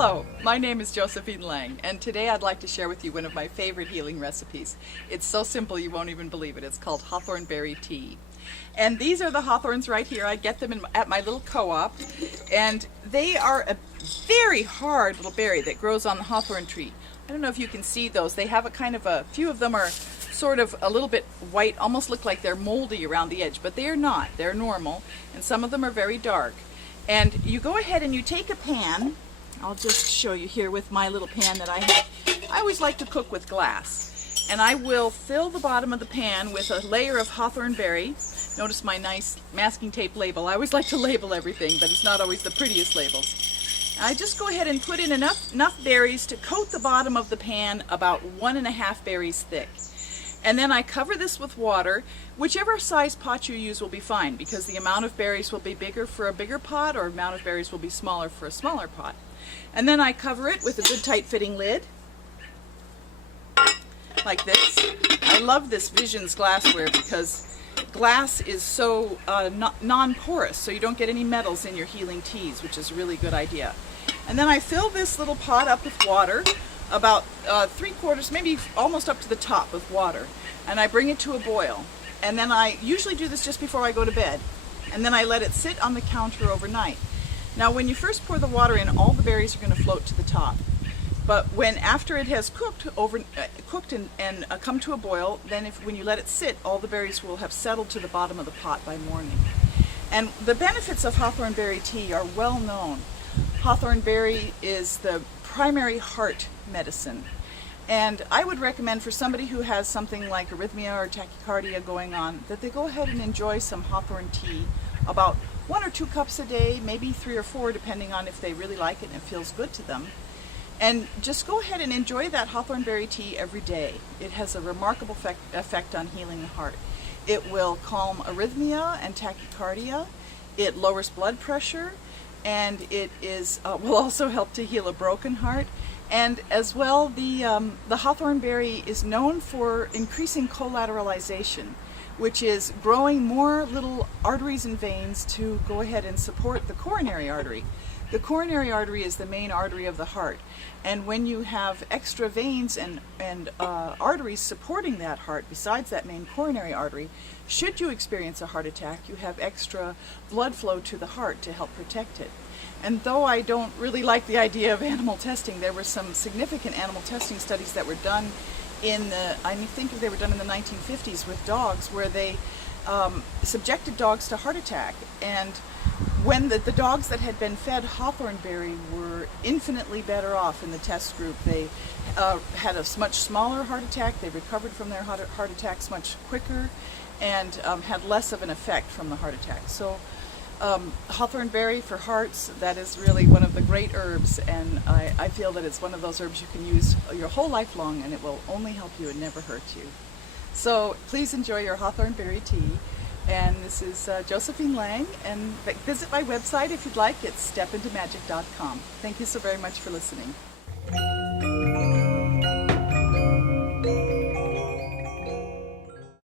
Hello, my name is Josephine Lang, and today I'd like to share with you one of my favorite healing recipes. It's so simple you won't even believe it. It's called Hawthorne berry tea. And these are the hawthorns right here. I get them at my little co-op, and they are a very hard little berry that grows on the hawthorn tree. I don't know if you can see those. They have a few of them are sort of a little bit white, almost look like they're moldy around the edge, but they are not. They're normal, and some of them are very dark. And you go ahead and you take a pan. I'll just show you here with my little pan that I have. I always like to cook with glass. And I will fill the bottom of the pan with a layer of hawthorn berry. Notice my nice masking tape label. I always like to label everything, but it's not always the prettiest labels. I just go ahead and put in enough berries to coat the bottom of the pan about 1.5 berries thick. And then I cover this with water. Whichever size pot you use will be fine, because the amount of berries will be bigger for a bigger pot, or amount of berries will be smaller for a smaller pot. And then I cover it with a good tight fitting lid, like this. I love this Visions glassware because glass is so non-porous, so you don't get any metals in your healing teas, which is a really good idea. And then I fill this little pot up with water, about 3/4, maybe almost up to the top with water, and I bring it to a boil. And then I usually do this just before I go to bed, and then I let it sit on the counter overnight. Now when you first pour the water in, all the berries are going to float to the top, but after it has cooked and come to a boil, then when you let it sit, all the berries will have settled to the bottom of the pot by morning. And the benefits of hawthorn berry tea are well known. Hawthorn berry is the primary heart medicine, and I would recommend for somebody who has something like arrhythmia or tachycardia going on that they go ahead and enjoy some hawthorn tea, about 1 or 2 cups a day, maybe 3 or 4 depending on if they really like it and it feels good to them. And just go ahead and enjoy that hawthorn berry tea every day. It has a remarkable effect on healing the heart. It will calm arrhythmia and tachycardia, it lowers blood pressure, and it will also help to heal a broken heart. And as well, the hawthorn berry is known for increasing collateralization, which is growing more little arteries and veins to go ahead and support the coronary artery. The coronary artery is the main artery of the heart, and when you have extra veins and arteries supporting that heart besides that main coronary artery, should you experience a heart attack, you have extra blood flow to the heart to help protect it. And though I don't really like the idea of animal testing, there were some significant animal testing studies that were done I think they were done in the 1950s with dogs, where they subjected dogs to heart attack. And when the dogs that had been fed hawthorn berry were infinitely better off in the test group. They had a much smaller heart attack, they recovered from their heart attacks much quicker, and had less of an effect from the heart attack. So hawthorn berry for hearts, that is really one of the great herbs, and I feel that it's one of those herbs you can use your whole life long and it will only help you and never hurt you. So please enjoy your hawthorn berry tea. And this is Josephine Lang, and visit my website if you'd like. It's stepintomagic.com. Thank you so very much for listening.